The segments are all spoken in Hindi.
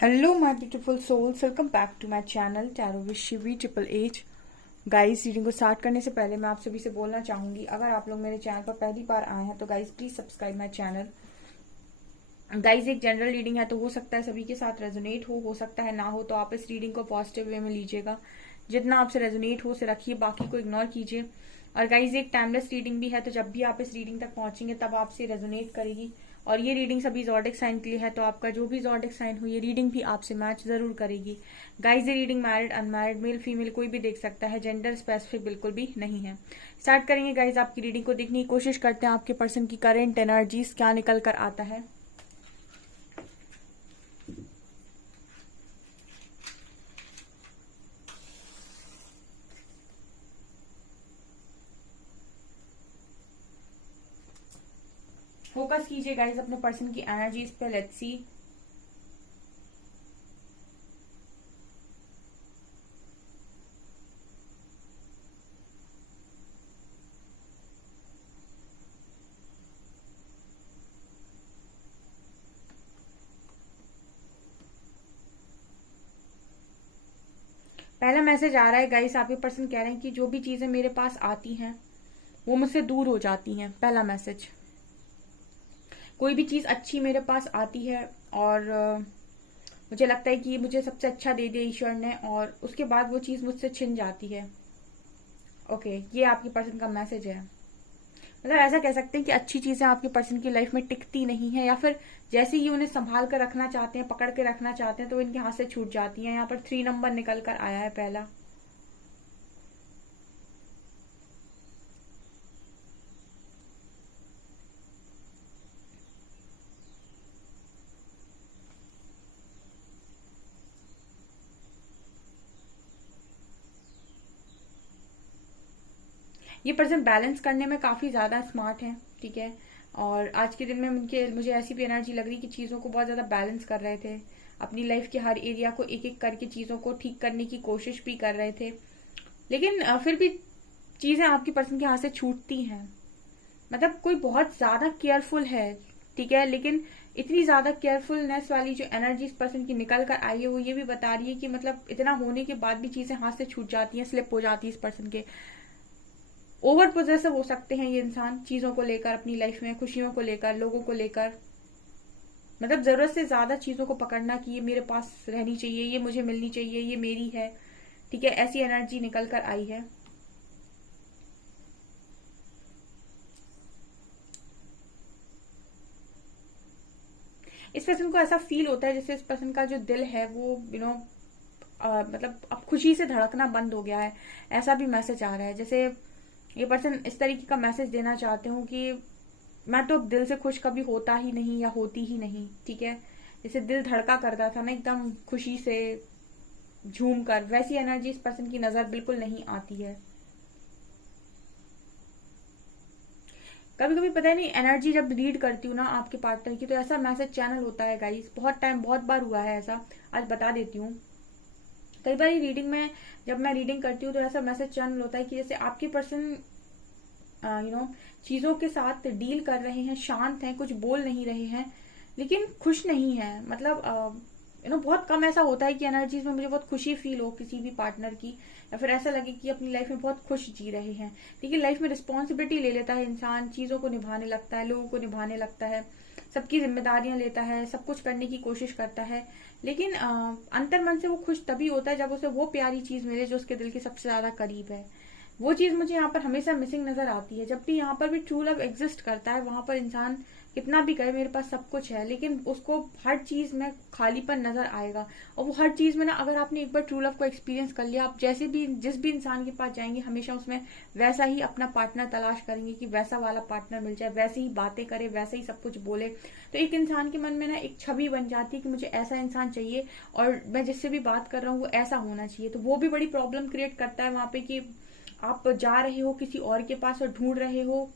Hello my beautiful souls, welcome back to my channel tarot with Shivi triple H. Guys, reading को स्टार्ट करने से पहले मैं आप सभी से बोलना चाहूंगी, अगर आप लोग मेरे चैनल पर पहली बार आए हैं तो guys please subscribe my channel. Guys, एक जनरल रीडिंग है तो हो सकता है सभी के साथ रेजोनेट हो सकता है ना हो, तो आप इस रीडिंग को पॉजिटिव वे में लीजिएगा। जितना आपसे रेजोनेट हो उसे रखिए, बाकी को इग्नोर कीजिए। और गाइज, एक टाइमलेस रीडिंग भी है, तो जब भी आप इस रीडिंग तक पहुंचेंगे तब आपसे रेजोनेट करेगी। और ये रीडिंग सभी जॉडिक साइन के लिए है, तो आपका जो भी जॉडिक साइन हो ये रीडिंग भी आपसे मैच जरूर करेगी। गाइज, ये reading married unmarried male female कोई भी देख सकता है, जेंडर स्पेसिफिक बिल्कुल भी नहीं है। स्टार्ट करेंगे गाइज आपकी रीडिंग को देखने की कोशिश करते हैं आपके पर्सन की करेंट एनर्जीज क्या निकल कर आता है। फोकस कीजिए गाइज अपने पर्सन की एनर्जीज पे। Let's see. पहला मैसेज आ रहा है गाइस, आपके पर्सन कह रहे हैं कि जो भी चीजें मेरे पास आती हैं वो मुझसे दूर हो जाती हैं। पहला मैसेज, कोई भी चीज अच्छी मेरे पास आती है और मुझे लगता है कि मुझे सबसे अच्छा दे दिया ईश्वर ने, और उसके बाद वो चीज मुझसे छिन जाती है। ओके, ये आपके पर्सन का मैसेज है। मतलब ऐसा कह सकते हैं कि अच्छी चीजें आपके पर्सन की लाइफ में टिकती नहीं है, या फिर जैसे ही उन्हें संभाल कर रखना चाहते हैं, पकड़ के रखना चाहते हैं, तो इनके हाथ से छूट जाती हैं। यहाँ पर 3 नंबर निकल कर आया है पहला। ये पर्सन बैलेंस करने में काफी ज्यादा स्मार्ट है, ठीक है। और आज के दिन में मुझे ऐसी भी एनर्जी लग रही कि चीजों को बहुत ज्यादा बैलेंस कर रहे थे। अपनी लाइफ के हर एरिया को एक एक करके चीजों को ठीक करने की कोशिश भी कर रहे थे, लेकिन फिर भी चीजें आपकी पर्सन के हाथ से छूटती हैं। मतलब कोई बहुत ज्यादा केयरफुल है, ठीक है, लेकिन इतनी ज्यादा केयरफुलनेस वाली जो एनर्जी इस पर्सन की निकल कर आई है वो ये भी बता रही है कि मतलब इतना होने के बाद भी चीजें हाथ से छूट जाती हैं, स्लिप हो जाती है इस पर्सन के। ओवर पोजेसिव हो सकते हैं ये इंसान चीजों को लेकर, अपनी लाइफ में खुशियों को लेकर, लोगों को लेकर। मतलब जरूरत से ज्यादा चीजों को पकड़ना कि ये मेरे पास रहनी चाहिए, ये मुझे मिलनी चाहिए, ये मेरी है, ठीक है, ऐसी एनर्जी निकल कर आई है। इस पर्सन को ऐसा फील होता है जैसे इस पर्सन का जो दिल है वो मतलब अब खुशी से धड़कना बंद हो गया है। ऐसा भी मैसेज आ रहा है, जैसे ये पर्सन इस तरीके का मैसेज देना चाहते हो कि मैं तो दिल से खुश कभी होता ही नहीं या होती ही नहीं, ठीक है। जैसे दिल धड़का करता था ना एकदम खुशी से झूम कर, वैसी एनर्जी इस पर्सन की नजर बिल्कुल नहीं आती है। कभी कभी पता नहीं एनर्जी जब रीड करती हूँ ना आपके पार्टनर की, तो ऐसा मैसेज चैनल होता है गाइस, बहुत बार हुआ है ऐसा। आज बता देती हूँ। कई बार रीडिंग में जब मैं रीडिंग करती हूँ तो ऐसा मैसेज चैनल होता है कि जैसे आपके पर्सन चीजों के साथ डील कर रहे हैं, शांत हैं, कुछ बोल नहीं रहे हैं, लेकिन खुश नहीं है। मतलब बहुत कम ऐसा होता है कि एनर्जीज में मुझे बहुत खुशी फील हो किसी भी पार्टनर की, या फिर ऐसा लगे कि अपनी लाइफ में बहुत खुश जी रहे हैं। लेकिन लाइफ में रिस्पॉन्सिबिलिटी ले लेता है इंसान, चीजों को निभाने लगता है, लोगों को निभाने लगता है, सबकी जिम्मेदारियां लेता है, सब कुछ करने की कोशिश करता है, लेकिन अंतर मन से वो खुश तभी होता है जब उसे वो प्यारी चीज मिले जो उसके दिल के सबसे ज्यादा करीब है। वो चीज मुझे यहाँ पर हमेशा मिसिंग नजर आती है। जब भी यहाँ पर भी ट्रू लव एग्जिस्ट करता है, वहां पर इंसान कितना भी कहे मेरे पास सब कुछ है, लेकिन उसको हर चीज में खालीपन नजर आएगा। और वो हर चीज में ना, अगर आपने एक बार ट्रू लव को एक्सपीरियंस कर लिया, आप जैसे भी जिस भी इंसान के पास जाएंगे हमेशा उसमें वैसा ही अपना पार्टनर तलाश करेंगे कि वैसा वाला पार्टनर मिल जाए, वैसे ही बातें करे, वैसे ही सब कुछ बोले। तो एक इंसान के मन में ना एक छवि बन जाती है कि मुझे ऐसा इंसान चाहिए, और मैं जिससे भी बात कर रहा हूँ वो ऐसा होना चाहिए। तो वो भी बड़ी प्रॉब्लम क्रिएट करता है वहां पे कि आप जा रहे हो किसी और के पास और ढूंढ रहे हो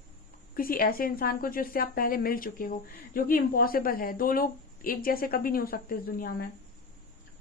किसी ऐसे इंसान को जिससे आप पहले मिल चुके हो, जो कि इम्पॉसिबल है। दो लोग एक जैसे कभी नहीं हो सकते इस दुनिया में।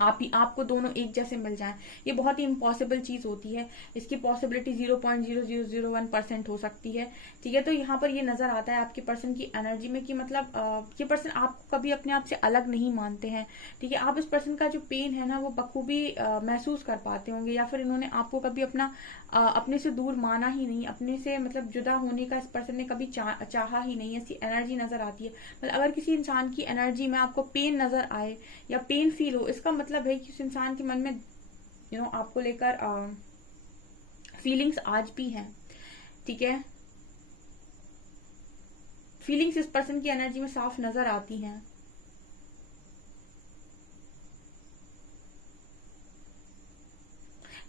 आप ही आपको दोनों एक जैसे मिल जाएं, ये बहुत ही इम्पॉसिबल चीज होती है। इसकी पॉसिबिलिटी 0.0001% हो सकती है। ठीक है, तो यहाँ पर ये नजर आता है आपके पर्सन की एनर्जी में कि मतलब ये पर्सन आपको कभी अपने आप से अलग नहीं मानते हैं। ठीक है, आप इस पर्सन का जो पेन है ना वो बखूबी महसूस कर पाते होंगे, या फिर इन्होंने आपको कभी अपने से दूर माना ही नहीं, अपने से मतलब जुदा होने का इस पर्सन ने कभी चाहा ही नहीं। ऐसी एनर्जी नजर आती है। मतलब अगर किसी इंसान की एनर्जी में आपको पेन नजर आए या पेन फील हो, इसका मतलब है कि उस इंसान के मन में आपको लेकर फीलिंग्स आज भी हैं। ठीक है, फीलिंग्स इस पर्सन की एनर्जी में साफ नजर आती हैं।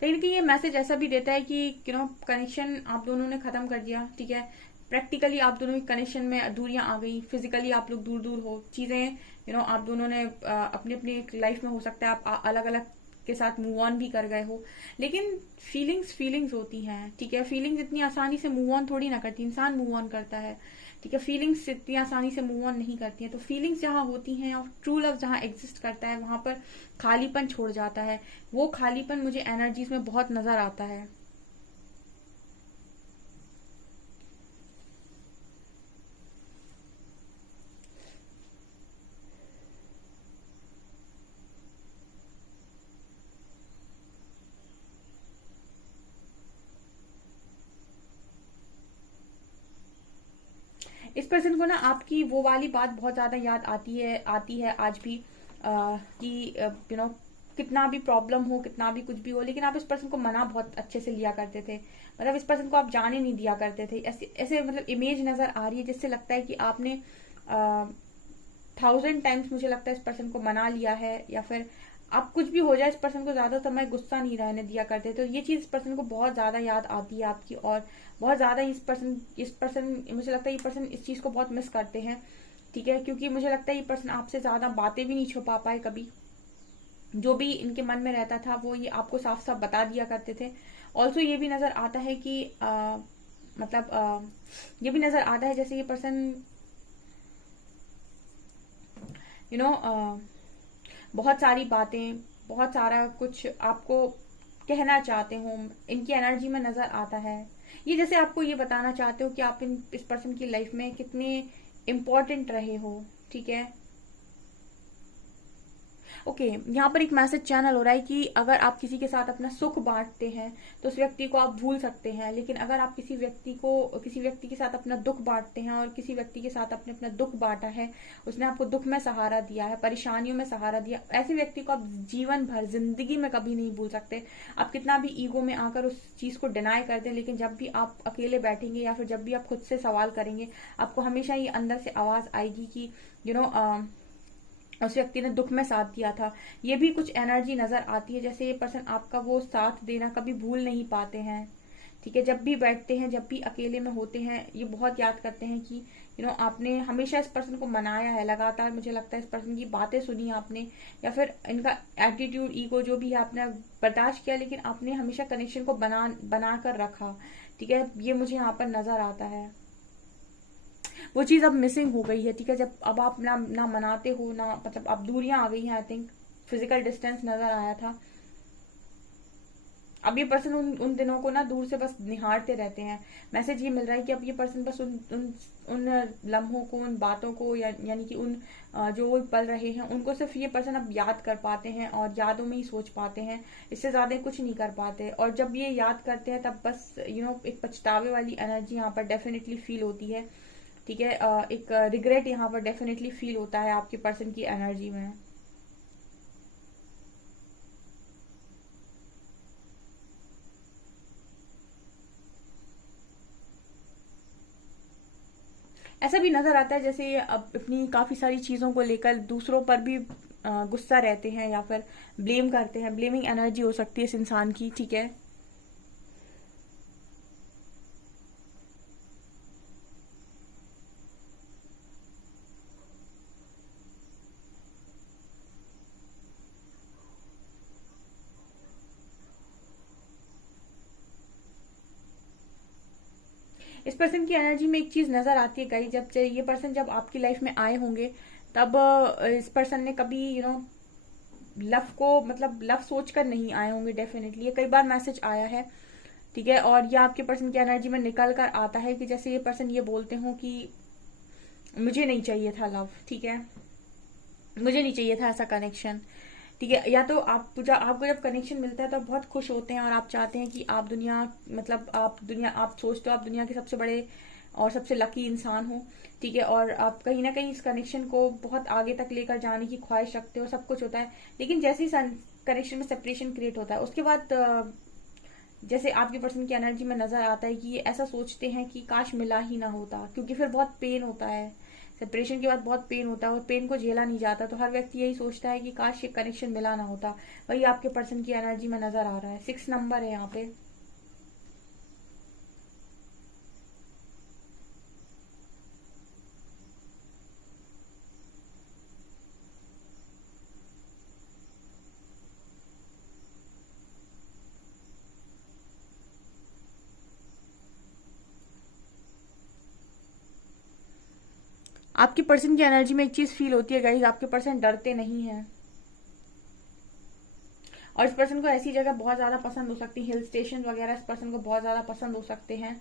कहीं ना कहीं ये मैसेज ऐसा भी देता है कि कनेक्शन आप दोनों ने खत्म कर दिया। ठीक है, प्रैक्टिकली आप दोनों की कनेक्शन में दूरियां आ गई, फिजिकली आप लोग दूर दूर हो, चीजें आप दोनों ने अपनी अपनी लाइफ में हो सकता है आप अलग अलग के साथ मूव ऑन भी कर गए हो, लेकिन फीलिंग्स होती हैं। ठीक है, फीलिंग्स इतनी आसानी से मूव ऑन थोड़ी ना करती, इंसान मूव ऑन करता है। ठीक है, फीलिंग्स इतनी आसानी से मूव ऑन नहीं करती हैं। तो फीलिंग्स जहाँ होती हैं और ट्रू लव जहाँ एग्जिस्ट करता है, वहां पर खालीपन छोड़ जाता है। वो खालीपन मुझे एनर्जीज में बहुत नजर आता है। इस पर्सन को ना आपकी वो वाली बात बहुत ज्यादा याद आती है आज भी, कि कितना भी प्रॉब्लम हो, कितना भी कुछ भी हो, लेकिन आप इस पर्सन को मना बहुत अच्छे से लिया करते थे। मतलब इस पर्सन को आप जाने नहीं दिया करते थे। ऐसे ऐसे मतलब इमेज नजर आ रही है जिससे लगता है कि आपने 1000 टाइम्स मुझे लगता है इस पर्सन को मना लिया है, या फिर आप कुछ भी हो जाए इस पर्सन को ज्यादा समय गुस्सा नहीं रहने दिया करते। तो ये चीज इस पर्सन को बहुत ज्यादा याद आती है आपकी, और बहुत ज्यादा इस पर्सन मुझे लगता है ये पर्सन इस चीज को बहुत मिस करते हैं। ठीक है, क्योंकि मुझे लगता है ये पर्सन आपसे ज्यादा बातें भी नहीं छुपा पाए कभी। जो भी इनके मन में रहता था वो ये आपको साफ साफ बता दिया करते थे। ऑल्सो ये भी नजर आता है कि ये भी नजर आता है जैसे ये पर्सन बहुत सारी बातें, बहुत सारा कुछ आपको कहना चाहते हो, इनकी एनर्जी में नजर आता है। ये जैसे आपको ये बताना चाहते हो कि आप इस पर्सन की लाइफ में कितने इम्पोर्टेंट रहे हो। ठीक है, ओके, यहाँ पर एक मैसेज चैनल हो रहा है कि अगर आप किसी के साथ अपना सुख बांटते हैं तो उस व्यक्ति को आप भूल सकते हैं, लेकिन अगर आप किसी व्यक्ति के साथ अपना दुख बांटते हैं और किसी व्यक्ति के साथ आपने अपना दुख बांटा है, उसने आपको दुख में सहारा दिया है, परेशानियों में सहारा दिया, ऐसे व्यक्ति को आप जीवन भर जिंदगी में कभी नहीं भूल सकते। आप कितना भी ईगो में आकर उस चीज को डिनाई कर दें, लेकिन जब भी आप अकेले बैठेंगे या फिर जब भी आप खुद से सवाल करेंगे, आपको हमेशा ये अंदर से आवाज आएगी कि उस व्यक्ति ने दुख में साथ दिया था। ये भी कुछ एनर्जी नजर आती है जैसे ये पर्सन आपका वो साथ देना कभी भूल नहीं पाते हैं। ठीक है, जब भी बैठते हैं, जब भी अकेले में होते हैं, ये बहुत याद करते हैं कि आपने हमेशा इस पर्सन को मनाया है, लगातार मुझे लगता है इस पर्सन की बातें सुनी आपने, या फिर इनका एटीट्यूड, ईगो जो भी है आपने बर्दाश्त किया, लेकिन आपने हमेशा कनेक्शन को बना कर रखा। ठीक है, ये मुझे यहाँ पर नजर आता है। वो चीज अब मिसिंग हो गई है। ठीक है, जब अब आप ना मनाते हो, ना मतलब अब दूरियां आ गई हैं। आई थिंक फिजिकल डिस्टेंस नजर आया था। अब ये पर्सन उन दिनों को ना दूर से बस निहारते रहते हैं। मैसेज ये मिल रहा है कि अब ये पर्सन बस उन लम्हों को, उन बातों को, यानी कि उन जो वो पल रहे हैं उनको सिर्फ ये पर्सन अब याद कर पाते हैं और यादों में ही सोच पाते हैं। इससे ज्यादा कुछ नहीं कर पाते। और जब ये याद करते हैं तब बस एक पछतावे वाली एनर्जी यहाँ पर डेफिनेटली फील होती है। ठीक है, एक रिग्रेट यहाँ पर डेफिनेटली फील होता है आपके पर्सन की एनर्जी में। ऐसा भी नजर आता है जैसे ये अब अपनी काफी सारी चीजों को लेकर दूसरों पर भी गुस्सा रहते हैं या फिर ब्लेम करते हैं। ब्लेमिंग एनर्जी हो सकती है इस इंसान की। ठीक है, इस पर्सन की एनर्जी में एक चीज नजर आती है गाइस, जब ये पर्सन जब आपकी लाइफ में आए होंगे तब इस पर्सन ने कभी लव को मतलब लव सोच कर नहीं आए होंगे डेफिनेटली, ये कई बार मैसेज आया है, ठीक है। और ये आपके पर्सन की एनर्जी में निकल कर आता है कि जैसे ये पर्सन ये बोलते हो कि मुझे नहीं चाहिए था लव, ठीक है, मुझे नहीं चाहिए था ऐसा कनेक्शन, ठीक है। या तो आपको जब कनेक्शन मिलता है तो आप बहुत खुश होते हैं और आप चाहते हैं कि आप दुनिया मतलब आप सोचते हो आप दुनिया के सबसे बड़े और सबसे लकी इंसान हो, ठीक है। और आप कहीं ना कहीं इस कनेक्शन को बहुत आगे तक लेकर जाने की ख्वाहिश रखते हो, सब कुछ होता है। लेकिन जैसे ही कनेक्शन में सेपरेशन क्रिएट होता है उसके बाद जैसे आपके पर्सन की एनर्जी में नजर आता है कि ये ऐसा सोचते हैं कि काश मिला ही ना होता, क्योंकि फिर बहुत पेन होता है, सेपरेशन के बाद बहुत पेन होता है और पेन को झेला नहीं जाता, तो हर व्यक्ति यही सोचता है कि काश ये कनेक्शन मिला ना होता। वही आपके पर्सन की एनर्जी में नजर आ रहा है। 6 नंबर है यहाँ पे। आपके पर्सन की एनर्जी में एक चीज फील होती है गाइस, आपके पर्सन डरते नहीं हैं और इस पर्सन को ऐसी जगह बहुत ज्यादा पसंद हो सकती है, हिल स्टेशन वगैरह इस पर्सन को बहुत ज्यादा पसंद हो सकते हैं।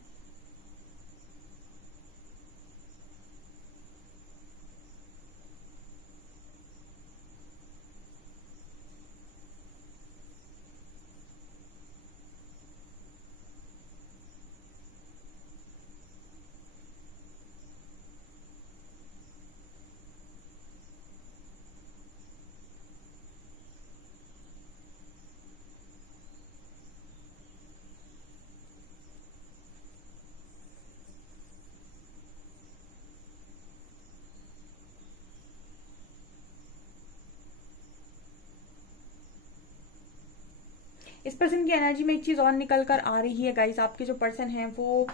इस पर्सन की एनर्जी में एक चीज और निकल कर आ रही है गाइस, आपके जो पर्सन है वो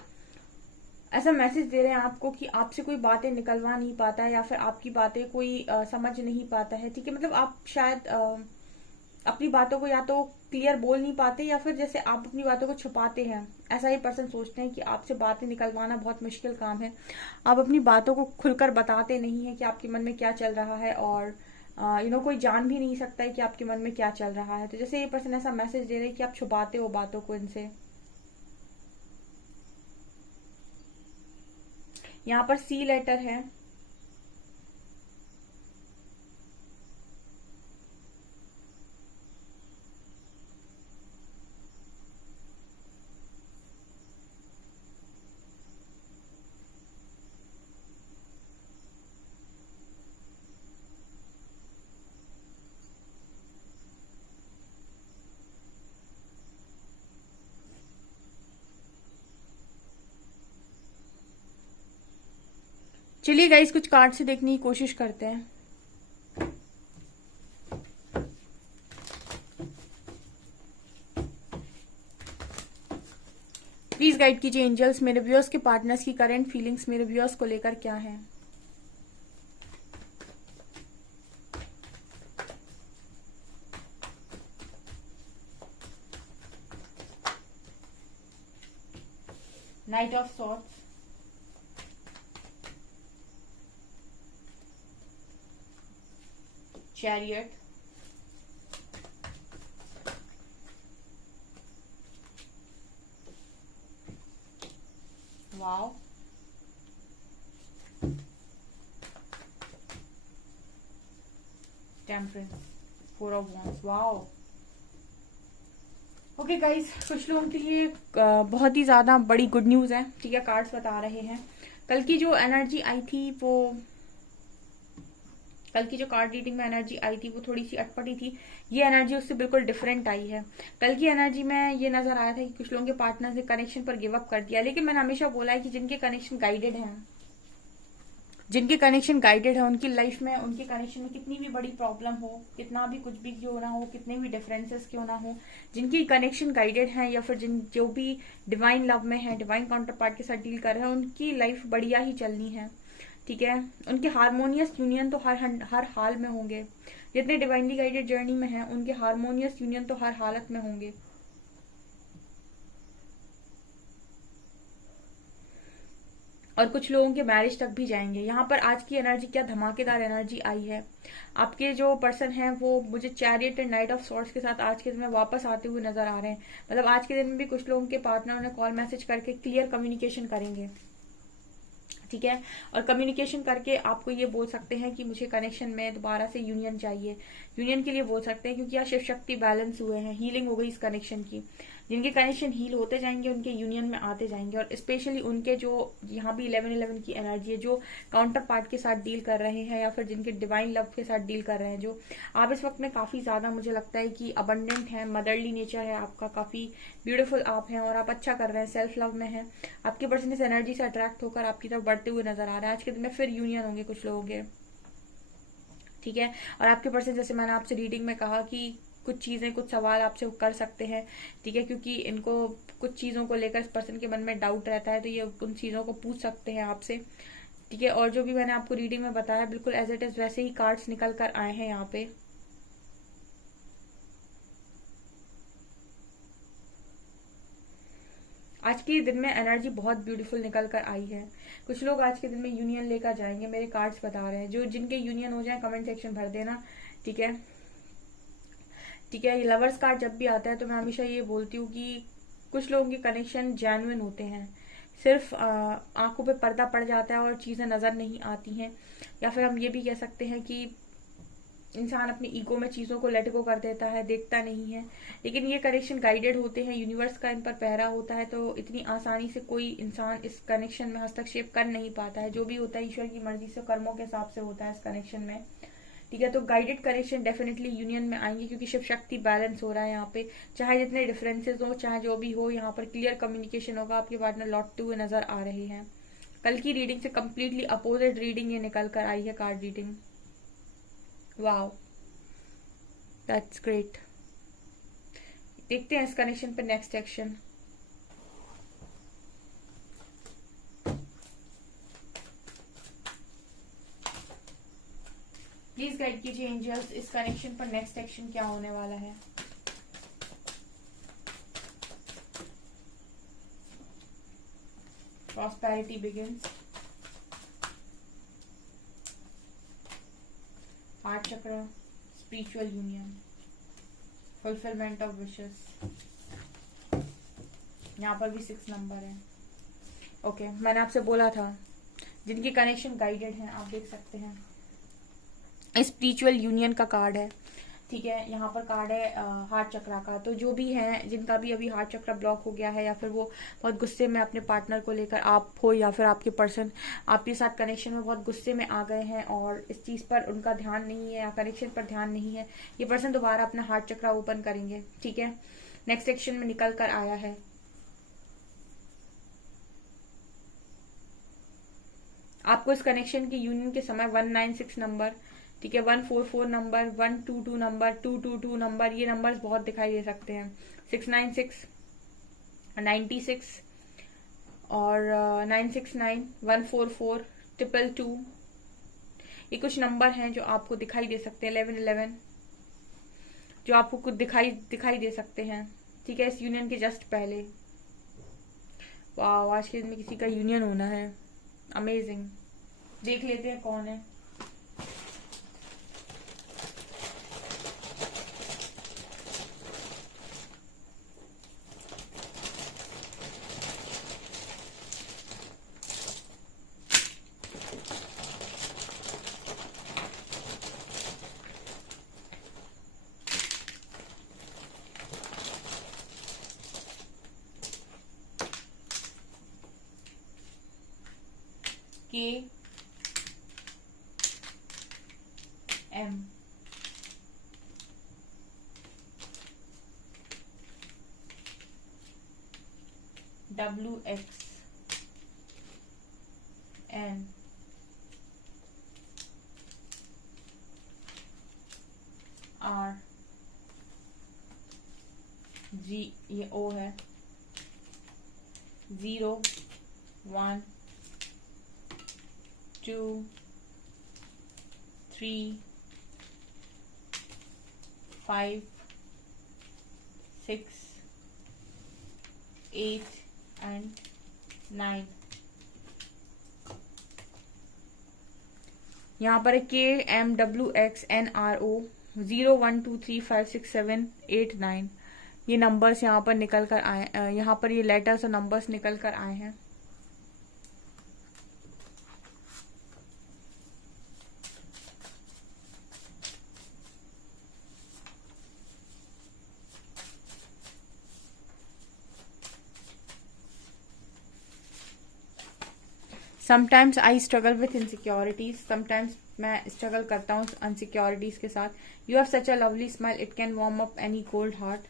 ऐसा मैसेज दे रहे हैं आपको कि आपसे कोई बातें निकलवा नहीं पाता है या फिर आपकी बातें कोई समझ नहीं पाता है, ठीक है। मतलब आप शायद अपनी बातों को या तो क्लियर बोल नहीं पाते या फिर जैसे आप अपनी बातों को छुपाते हैं, ऐसा ही पर्सन सोचते हैं कि आपसे बातें निकलवाना बहुत मुश्किल काम है। आप अपनी बातों को खुलकर बताते नहीं है कि आपके मन में क्या चल रहा है और कोई जान भी नहीं सकता है कि आपके मन में क्या चल रहा है। तो जैसे ये पर्सन ऐसा मैसेज दे रहे हैं कि आप छुपाते हो बातों को इनसे। यहाँ पर सी लेटर है, चलिए गाइस कुछ कार्ड से देखने की कोशिश करते हैं। प्लीज गाइड कीजिए एंजल्स, मेरे व्यूअर्स के पार्टनर्स की करंट फीलिंग्स मेरे व्यूअर्स को लेकर क्या है। Night of swords, chariot, wow, temperance, 4 of wands, wow. Okay guys, कुछ लोगों के लिए बहुत ही ज्यादा बड़ी गुड न्यूज है, ठीक है। कार्ड्स बता रहे हैं कल की जो एनर्जी आई थी वो कल की जो कार्ड रीडिंग में एनर्जी आई थी वो थोड़ी सी अटपटी थी, ये एनर्जी उससे बिल्कुल डिफरेंट आई है। कल की एनर्जी में ये नजर आया था कि कुछ लोगों के पार्टनर ने कनेक्शन पर गिव अप कर दिया, लेकिन मैंने हमेशा बोला है कि जिनके कनेक्शन गाइडेड है उनकी लाइफ में उनके कनेक्शन में कितनी भी बड़ी प्रॉब्लम हो, कितना भी कुछ भी क्यों ना हो, कितने भी डिफरेंसेस क्यों ना हो, जिनकी कनेक्शन गाइडेड है या फिर जो भी डिवाइन लव में है, डिवाइन काउंटर पार्ट के साथ डील कर रहे हैं, उनकी लाइफ बढ़िया ही चलनी है, ठीक है। उनके हारमोनियस यूनियन तो हर हाल में होंगे, जितने डिवाइनली गाइडेड जर्नी में हैं उनके हारमोनियस यूनियन तो हर हालत में होंगे। और कुछ लोगों के मैरिज तक भी जाएंगे। यहाँ पर आज की एनर्जी क्या धमाकेदार एनर्जी आई है। आपके जो पर्सन है वो मुझे chariot and night of swords के साथ आज के दिन में वापस आते हुए नजर आ रहे हैं। मतलब आज के दिन में भी कुछ लोगों के पार्टनर ने कॉल मैसेज करके क्लियर कम्युनिकेशन करेंगे, ठीक है। और कम्युनिकेशन करके आपको ये बोल सकते हैं कि मुझे कनेक्शन में दोबारा से यूनियन चाहिए। यूनियन के लिए बोल सकते हैं क्योंकि यहाँ शिव शक्ति बैलेंस हुए हैं, हीलिंग हो गई इस कनेक्शन की। जिनके कनेक्शन हील होते जाएंगे उनके यूनियन में आते जाएंगे। और स्पेशली उनके जो यहाँ भी 11-11 की एनर्जी है, जो काउंटर पार्ट के साथ डील कर रहे हैं या फिर जिनके डिवाइन लव के साथ डील कर रहे हैं, जो आप इस वक्त में काफी ज्यादा मुझे लगता है कि अबंडेंट है, मदरली नेचर है आपका, काफी ब्यूटीफुल आप हैं और आप अच्छा कर रहे हैं, सेल्फ लव में है। आपके पर्सन इस एनर्जी से अट्रैक्ट होकर आपकी तरफ बढ़ते हुए नजर आ रहा है। आज के दिन में फिर यूनियन होंगे कुछ लोगों के, ठीक है। और आपके पर्सन, जैसे मैंने आपसे रीडिंग में कहा कि कुछ चीजें, कुछ सवाल आपसे कर सकते हैं, ठीक है, क्योंकि इनको कुछ चीजों को लेकर इस पर्सन के मन में डाउट रहता है, तो ये उन चीजों को पूछ सकते हैं आपसे, ठीक है। और जो भी मैंने आपको रीडिंग में बताया बिल्कुल एज इट इज वैसे ही कार्ड्स निकल कर आए हैं यहाँ पे। आज के दिन में एनर्जी बहुत ब्यूटीफुल निकल कर आई है। कुछ लोग आज के दिन में यूनियन लेकर जाएंगे, मेरे कार्ड्स बता रहे हैं। जो जिनके यूनियन हो जाए कमेंट सेक्शन भर देना, ठीक है, ठीक है। ये लवर्स कार्ड जब भी आता है तो मैं हमेशा ये बोलती हूँ कि कुछ लोगों के कनेक्शन जेन्युइन होते हैं, सिर्फ आंखों पे पर्दा पड़ जाता है और चीजें नजर नहीं आती हैं। या फिर हम ये भी कह सकते हैं कि इंसान अपने ईगो में चीजों को लेट गो कर देता है, देखता नहीं है। लेकिन ये कनेक्शन गाइडेड होते हैं, यूनिवर्स का इन पर पहरा होता है, तो इतनी आसानी से कोई इंसान इस कनेक्शन में हस्तक्षेप कर नहीं पाता है। जो भी होता है ईश्वर की मर्जी से, कर्मों के हिसाब से होता है इस कनेक्शन में, ठीक है। तो गाइडेड कनेक्शन डेफिनेटली यूनियन में आएंगे क्योंकि शिव शक्ति बैलेंस हो रहा है यहाँ पे। चाहे जितने डिफरेंसेस हो, चाहे जो भी हो, यहाँ पर क्लियर कम्युनिकेशन होगा। आपके पार्टनर लौटते हुए नजर आ रहे हैं। कल की रीडिंग से कम्प्लीटली अपोजिट रीडिंग ये निकल कर आई है, card reading. Wow, that's great. देखते हैं इस कनेक्शन पे नेक्स्ट एक्शन। प्लीज गाइड कीजिए एंजल्स, इस कनेक्शन पर नेक्स्ट एक्शन क्या होने वाला है। प्रॉस्पेरिटी बिगिंस, हार्ट चक्र, spiritual union, fulfilment of wishes. यहाँ पर भी 6 नंबर है। ओके, मैंने आपसे बोला था जिनकी कनेक्शन गाइडेड है, आप देख सकते हैं स्पिरिचुअल यूनियन का कार्ड है, ठीक है। यहाँ पर कार्ड है हार्ट चक्रा का। तो जो भी है, जिनका भी अभी हार्ट चक्रा ब्लॉक हो गया है या फिर वो बहुत गुस्से में अपने पार्टनर को लेकर, आप हो या फिर आपके पर्सन आपके साथ कनेक्शन में बहुत गुस्से में आ गए हैं और इस चीज पर उनका ध्यान नहीं है या कनेक्शन पर ध्यान नहीं है, ये पर्सन दोबारा अपना हार्ट चक्रा ओपन करेंगे, ठीक है। नेक्स्ट सेक्शन में निकल कर आया है। आपको इस कनेक्शन की यूनियन के समय 196 नंबर, ठीक है, 144 नंबर, 122 नंबर, 222 नंबर, ये नंबर्स बहुत दिखाई दे सकते हैं। 696, 96 और 969, 144, 222, ये कुछ नंबर हैं जो आपको दिखाई दे सकते हैं। 1111 जो आपको कुछ दिखाई दे सकते हैं, ठीक है, इस यूनियन के जस्ट पहले। वाह, आज के दिन में किसी का यूनियन होना है, अमेजिंग। देख लेते हैं कौन है। KM WX N R G, ये O है, 0 1 2 3 5 6 8 and 9। यहाँ पर KMWXNRO 01235678 ये नंबर्स यहाँ पर निकल कर आए, यहाँ पर ये लेटर्स और नंबर्स निकल कर आए हैं। Sometimes I struggle with insecurities, sometimes मैं स्ट्रगल करता हूँ अनसिक्योरिटीज के साथ। You have such a lovely smile, it can warm up any cold heart.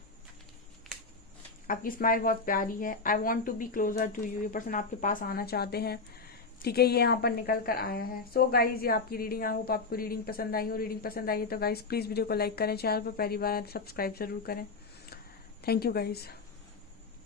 आपकी स्माइल बहुत प्यारी है। I want to be closer to you, ये पर्सन आपके पास आना चाहते हैं। ठीक है, ये यहाँ पर निकल कर आया है। सो गाइज, ये आपकी रीडिंग। आई होप आपको रीडिंग पसंद आई हो। रीडिंग पसंद आई है तो गाइज प्लीज वीडियो को लाइक करें, चैनल पर पहली बार सब्सक्राइब जरूर करें। Thank you guys.